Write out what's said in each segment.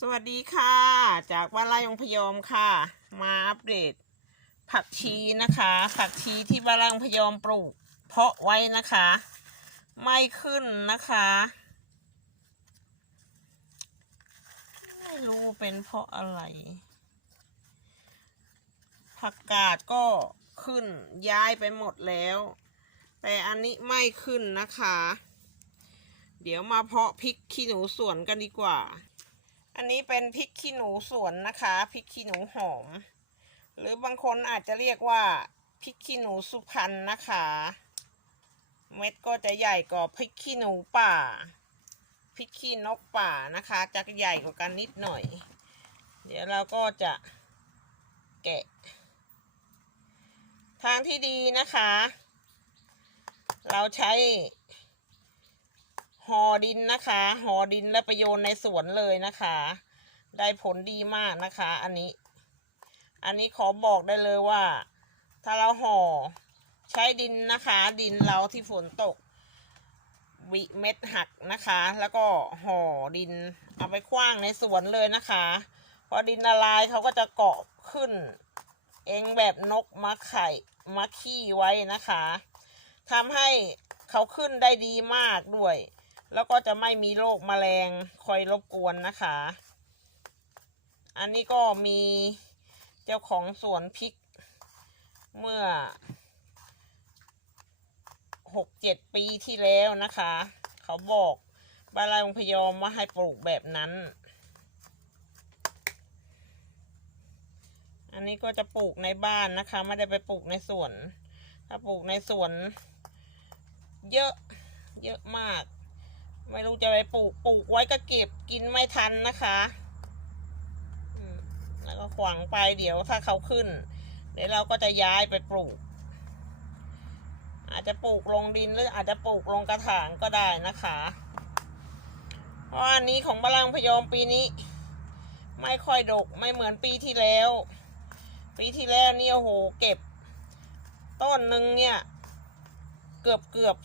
สวัสดีค่ะ จากวาลายองพยอมค่ะ มาอัปเดต ผักชีนะคะ ผักชีที่วาลายองพยอมปลูก เพาะไว้นะคะ ไม่ขึ้นนะคะ ไม่รู้เป็นเพราะอะไร ผักกาดก็ขึ้นย้ายไปหมดแล้ว แต่อันนี้ไม่ขึ้นนะคะ เดี๋ยวมาเพาะพริกขี้หนูสวนกันดีกว่า อันนี้เป็นพริกขี้หนูสวนนะคะพริกขี้หนูหอม หรือบางคนอาจจะเรียกว่าพริกขี้หนูสุพรรณนะคะ เม็ดก็จะใหญ่กว่าพริกขี้หนูป่าพริกขี้นกป่านะคะจะใหญ่กว่ากันนิดหน่อย เดี๋ยวเราก็จะแกะ ทางที่ดีนะคะ เราใช้ ห่อดินนะคะห่อดินแล้วไปโยนในสวนเลยนะคะ ได้ผลดีมากนะคะ อันนี้ อันนี้ขอบอกได้เลยว่า ถ้าเราห่อใช้ดินนะคะ ดินเราที่ฝนตกวิเม็ดหักนะคะ แล้วก็ห่อดินเอาไปคว้างในสวนเลยนะคะ พอดินละลายเขาก็จะเกาะขึ้น เองแบบนกมาไข่มาขี้ไว้นะคะทำให้เขาขึ้นได้ดีมากด้วย แล้วก็จะไม่มีโรคแมลงคอยรบกวนนะคะ อันนี้ก็มีเจ้าของสวนพริก เมื่อหกเจ็ดปีที่แล้วนะคะ เขาบอกบาลายองพยอมว่าให้ปลูกแบบนั้น อันนี้ก็จะปลูกในบ้านนะคะ ไม่ได้ไปปลูกในสวน ถ้าปลูกในสวน เยอะเยอะมาก ไม่รู้จะไปปลูกปลูกไว้ก็เก็บกินไม่ทันนะคะแล้วก็ขวางไปเดี๋ยวถ้าเขาขึ้น เดี๋ยวเราก็จะย้ายไปปลูก อาจจะปลูกลงดินหรืออาจจะปลูกลงกระถางก็ได้นะคะเพราะอันนี้ของบาลังพยอมปีนี้ ไม่ค่อยดกไม่เหมือนปีที่แล้ว ปีที่แล้วนี่โอ้โหเก็บ ต้นหนึ่งเนี่ย เกือบเกือบ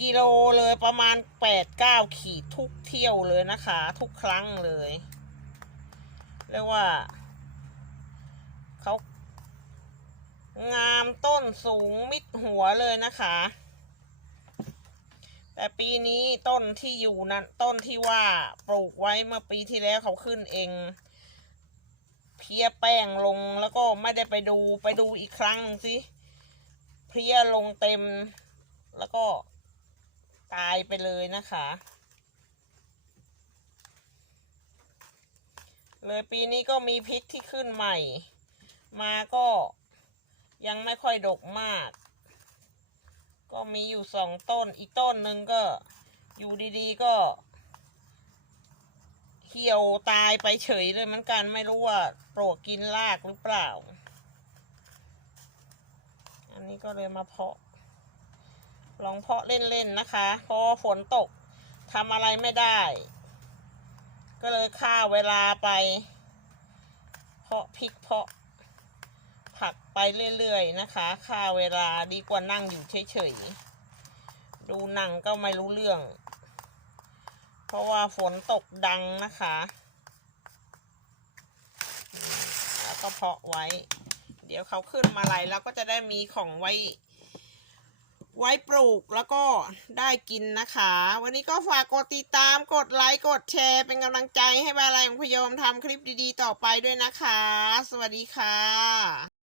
กิโลเลยประมาณแปดเก้าขีดทุกเที่ยวเลยนะคะ ทุกครั้งเลย เรียกว่าเขางามต้นสูงมิดหัวเลยนะคะ แต่ปีนี้ต้นที่อยู่นั้นต้นที่ว่าปลูกไว้เมื่อปีที่แล้วเขาขึ้นเอง เพลียแป้งลงแล้วก็ไม่ได้ไปดูไปดูอีกครั้งสิเพลียลงเต็มแล้วก็ ตายไปเลยนะคะ เลยปีนี้ก็มีพริกที่ขึ้นใหม่ มาก็ยังไม่ค่อยดกมาก ก็มีอยู่สองต้น อีกต้นหนึ่งก็อยู่ดีๆก็เหี่ยวตายไปเฉยเลยเหมือนกันไม่รู้ว่าโปรดกินรากหรือเปล่า อันนี้ก็เลยมาเพาะ ลองเพาะเล่นๆนะคะ เพราะว่าฝนตกทำอะไรไม่ได้ ก็เลยฆ่าเวลาไป เพาะพริกเพาะ ผักไปเรื่อยๆนะคะฆ่าเวลาดีกว่านั่งอยู่เฉยๆ ดูหนังก็ไม่รู้เรื่อง เพราะว่าฝนตกดังนะคะแล้วก็เพาะไว้ เดี๋ยวเขาขึ้นมาไหลแล้วก็จะได้มีของไว้ ไว้ปลูกแล้วก็ได้กินนะคะ วันนี้ก็ฝากกดติดตามกดไลค์กดแชร์ เป็นกำลังใจให้บาลายของพยมทำคลิปดีๆ ต่อไปด้วยนะคะ สวัสดีค่ะ